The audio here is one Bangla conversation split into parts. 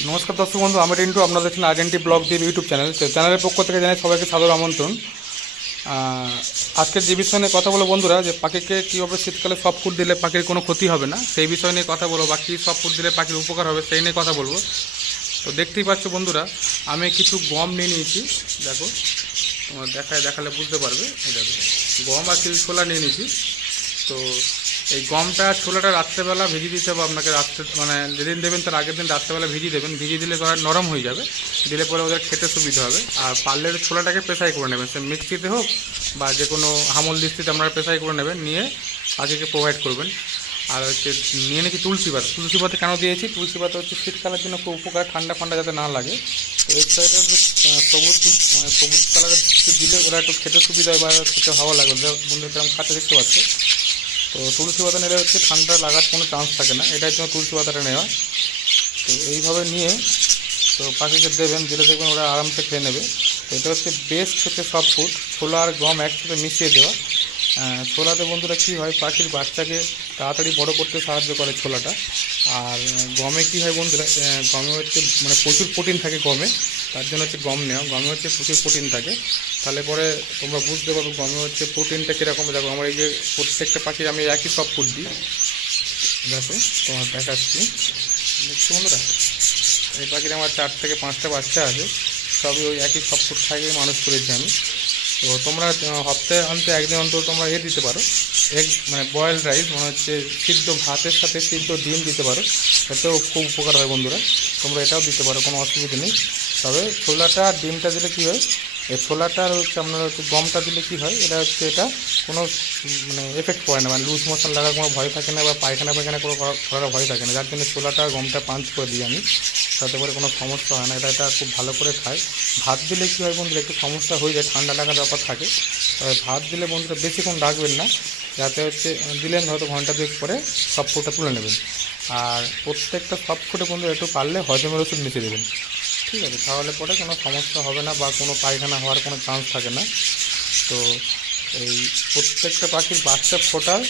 নমস্কার দর্শক বন্ধু, আমি রিন্টু, আপনাদের দেখছেন আইডেন্টি ব্লগ দিয়ে ইউটিউব চ্যানেল তো চ্যানেলের পক্ষ থেকে জানাই সবাইকে সাদর আমন্ত্রণ। আজকের যে বিষয় নিয়ে কথা বলো বন্ধুরা, যে পাখিকে কীভাবে শীতকালে সব ফুড দিলে পাখির কোনো ক্ষতি হবে না, সেই বিষয় নিয়ে কথা বলব, বা কী সব ফুড দিলে পাখির উপকার হবে সেই নিয়ে কথা বলব। তো দেখতেই পাচ্ছ বন্ধুরা, আমি কিছু গম নিয়ে নিয়েছি, দেখো, তোমার দেখায় দেখালে বুঝতে পারবে দেখো, গম আর চিল ছোলা নিয়ে নিয়েছি। তো এই গমটা ছোলাটা রাত্রেবেলা ভিজিয়ে দিতে হবে আপনাকে রাত্রে মানে যেদিন দেবেন তার আগের দিন রাত্রেবেলা ভিজিয়ে দেবেন। ভিজিয়ে দিলে তো নরম হয়ে যাবে। দিলে পরে ওদের খেতে সুবিধা হবে। আর পারলে ছোলাটাকে পেশাই করে নেবেন। সে মিক্সিতে হোক বা যে কোনো হামল দিস্তিতে আপনারা পেশাই করে নেবেন, নিয়ে পাখিকে প্রোভাইড করবেন। আর হচ্ছে নিয়ে নাকি তুলসী পাতা। তুলসী পাতা কেন দিয়েছি? তুলসী পাতা হচ্ছে শীতকালের জন্য খুব উপকার, ঠান্ডা ফান্ডা যাতে না লাগে। তো এই সাইডে সবুজ মানে সবুজ কালারের দিলে ওরা একটু খেতে সুবিধা হয় বা খেতে ভালো লাগে। ওদের বন্ধুদের আমি খাতে দেখতে পাচ্ছি। তো তুলসী পাতা নিলে হচ্ছে ঠান্ডা লাগার কোনো চান্স থাকে না। এটার জন্য তুলসী পাতাটা নেওয়া। তো এইভাবে নিয়ে তো পাখিকে দেবেন, দিলে দেখবেন ওরা আরামসে খেয়ে নেবে। তো এটা হচ্ছে বেস্ট হচ্ছে সব ফুড ছোলা আর গম একসাথে মিশিয়ে দেওয়া। ছোলাতে বন্ধুরা কী হয়, পাখির বাচ্চাকে তাড়াতাড়ি বড় করতে সাহায্য করে ছোলাটা। আর গমে কী হয় বন্ধুরা গমে হচ্ছে মানে প্রচুর প্রোটিন থাকে গমে। তার জন্য হচ্ছে গম নেওয়া। গমে হচ্ছে প্রচুর প্রোটিন থাকে। তাহলে পরে তোমরা বুঝতে পারবে গমে হচ্ছে প্রোটিনটা কীরকম। দেখো আমার এই যে প্রত্যেকটা পাখির আমি একই সব ফুড দিই। দেখো তোমার দেখাচ্ছি। দেখছ বন্ধুরা? এই পাখির আমার চার থেকে পাঁচটা বাচ্চা আছে। সবই ওই একই সব ফুড খাইয়ে মানুষ করেছি আমি। তো তোমরা আহ, সপ্তাহে অন্তত একদিন অন্তর তোমরা এ দিতে পারো। এগ মানে বয়েল রাইস মানে হচ্ছে সিদ্ধ ভাতের সাথে সিদ্ধ ডিম দিতে পারো। এতেও খুব উপকার হয় বন্ধুরা। তোমরা এটাও দিতে পারো কোনো অসুবিধা নেই। তবে ছোলাটা আর ডিমটা দিলে কী হয়? এই ছোলাটা আর হচ্ছে আপনার হচ্ছে গমটা দিলে কী হয়? এটা হচ্ছে এটা কোনো মানে এফেক্ট পড়ে না। মানে লুজ মোশন লাগার কোনো ভয় থাকে না বা পায়খানা পায়খানা কোনো করা- করার ভয় থাকে না। যার জন্য ছোলাটা আর গমটা পাঞ্চ করে দিই আমি। তাতে করে কোনো সমস্যা হয় না। এটা এটা খুব ভালো করে খায়। ভাত দিলে কী হয় বন্ধুরা? একটু সমস্যা হয়ে যায়, ঠান্ডা লাগার ব্যাপার থাকে। তবে ভাত দিলে বন্ধুরা বেশিক্ষণ রাখবেন না। যাতে হচ্ছে, দিলেন হয়তো ঘণ্টা দুয়েক পরে সব ফুটটা তুলে নেবেন। আর প্রত্যেকটা সব ফুটে বন্ধু একটু পারলে হজমের ওষুধ মিশিয়ে দেবেন। ঠিক আছে, তাহলে পরে কোনো সমস্যা হবে না বা কোনো পায়খানা হওয়ার কোনো চান্স থাকে না। তো এই প্রত্যেকটা পাখির বাচ্চা ফোটার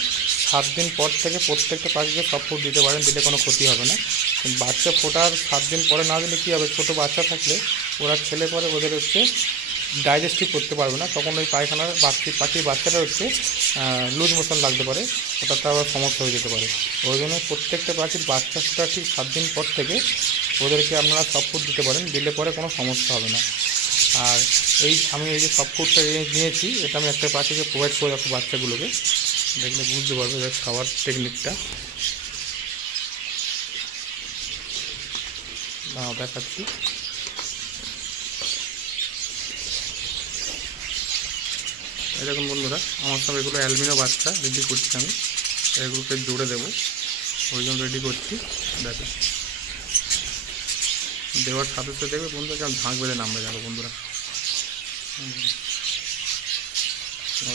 সাত দিন পর থেকে প্রত্যেকটা পাখিকে সব ফুড দিতে পারেন, দিলে কোনো ক্ষতি হবে না। বাচ্চা ফোটার সাত দিন পরে না দিলে কী হবে? ছোটো বাচ্চা থাকলে ওরা ছেলে পরে ওদের হচ্ছে ডাইজেস্টিভ করতে পারবে না। তখন ওই পায়খানার বাচ্চি, পাখির বাচ্চাটা হচ্ছে লুজ মোশন লাগতে পারে। ওটাতে আবার সমস্যা হয়ে যেতে পারে। ওই জন্য প্রত্যেকটা পাখির বাচ্চা ফোটার ঠিক সাত দিন পর থেকে ওদেরকে আপনারা সব ফুড দিতে পারেন, দিলে পরে কোনো সমস্যা হবে না। আর এই আমি এই যে সব ফুডটা নিয়েছি, এটা আমি একটা পাখিকে প্রোভাইড করে রাখব বাচ্চাগুলোকে। দেখলে বুঝতে পারবে এদের খাওয়ার টেকনিকটা দেখাচ্ছি। এরকম বন্ধুরা, আমার সব এগুলো অ্যালমিনো বাচ্চা রেডি করছি আমি। এগুলোকে জুড়ে দেবো। ওই জন্য রেডি করছি। দেখো দেওয়ার সাথে সাথে দেখবে বন্ধুরা কেমন ঝাঁক বেঁধে নামবে যাব বন্ধুরা।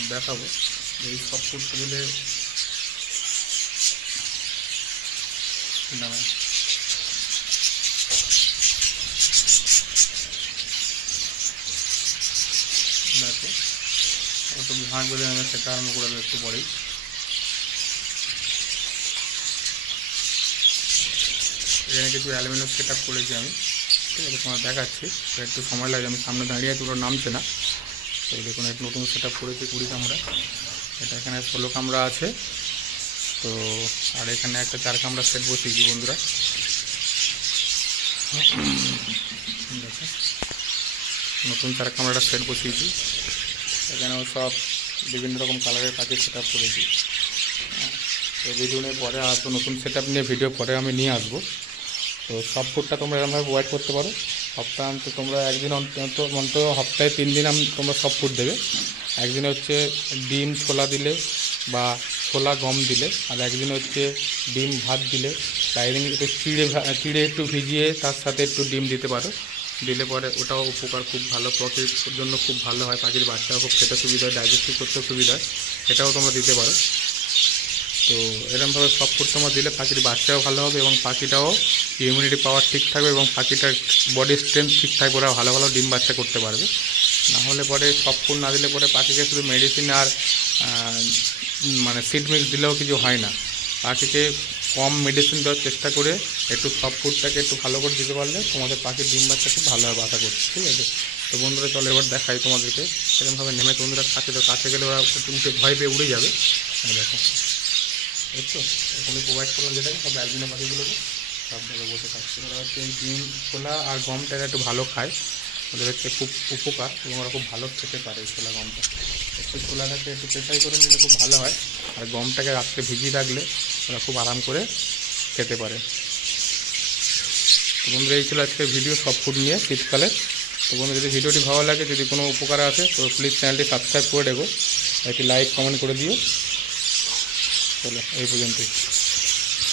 দেখাবো। এই সব করতে গেলে দেখো ঝাঁক বেঁধে নামে সেটা আরম্ভ করে একটু পরেই। এখানে কিছু অ্যালুমিনিয়াম সেট আপ করেছি আমি। ঠিক আছে তোমার দেখাচ্ছি। একটু সময় লাগে আমি সামনে দাঁড়িয়ে আছি, ওরা নামছে না। তো দেখুন, এক নতুন সেট আপ করেছি কুড়ি কামরা। এটা এখানে ষোলো কামরা আছে। তো আর এখানে একটা চার কামরা সেট বসিয়েছি বন্ধুরা। নতুন চার কামরাটা সেট বসিয়েছি। এখানেও সব বিভিন্ন রকম কালারের পাখি সেট আপ করেছি। তো ভিডিওর পরে আসব নতুন সেট নিয়ে ভিডিও পরে আমি নিয়ে আসব। তো সব ফুডটা তোমরা এরকমভাবে প্রোভাইড করতে পারো। সপ্তাহে অন্তত তোমরা একদিন অন্তত সপ্তাহে তিন দিন তোমরা সব ফুড দেবে। একদিন হচ্ছে ডিম, ছোলা দিলে বা ছোলা গম দিলে, আর একদিন হচ্ছে ডিম ভাত দিলে। বা একদিন একটু চিড়ে চিড়ে একটু ভিজিয়ে তার সাথে একটু ডিম দিতে পারো। দিলে পরে ওটাও উপকার, খুব ভালো পাখির জন্য খুব ভালো হয়। পাখির বাচ্চাও খুব খেতে সুবিধা হয় ডাইজেস্টিভ করতেও সুবিধা হয়। এটাও তোমরা দিতে পারো। তো এরকমভাবে সব ফুড তোমার দিলে পাখির বাচ্চাও ভালো হবে এবং পাখিটাও ইমিউনিটি পাওয়ার ঠিক থাকবে এবং পাখিটার বডি স্ট্রেংথ ঠিক থাকবে, ওরা ভালো ভালো ডিম বাচ্চা করতে পারবে। না হলে পরে সব ফুড না দিলে পরে পাখিকে শুধু মেডিসিন আর মানে সিড মিক্স দিলেও কিছু হয় না। পাখিকে কম মেডিসিন দেওয়ার চেষ্টা করে একটু সব ফুডটাকে একটু ভালো করে দিতে পারলে তোমাদের পাখির ডিম বাচ্চা খুব ভালোভাবে আশা করছি, ঠিক আছে? তো বন্ধুরা, চলো এবার দেখাই তোমাদেরকে। এরকমভাবে নেমে বন্ধুরা কাছে তো কাছে গেলে ওরা উঠে ভয় পেয়ে উড়ে যাবে। এই দেখো বুঝছ এখানে প্রোভাইড করলাম যেটাকে, সব অ্যালবিনো পাখিগুলোকে। সব জায়গায় বসে থাকছে ওরা হচ্ছে এই ডিম খোলা আর গমটা একটু ভালো খায়। ওদের হচ্ছে খুব উপকার এবং ওরা খুব ভালো খেতে পারে এই ছোলা গমটা। একটু ছোলাটাকে একটু পেশাই করে নিলে খুব ভালো হয়। আর গমটাকে রাত্রে ভিজিয়ে রাখলে ওরা খুব আরাম করে খেতে পারে। বন্ধুরা, এই ছিল আজকে ভিডিও সব ফুড নিয়ে শীতকালে। তো বন্ধু যদি ভিডিওটি ভালো লাগে, যদি কোনো উপকার আছে তো প্লিজ চ্যানেলটি সাবস্ক্রাইব করে দেবো একটি লাইক কমেন্ট করে দিও। চলো, এই পর্যন্তই।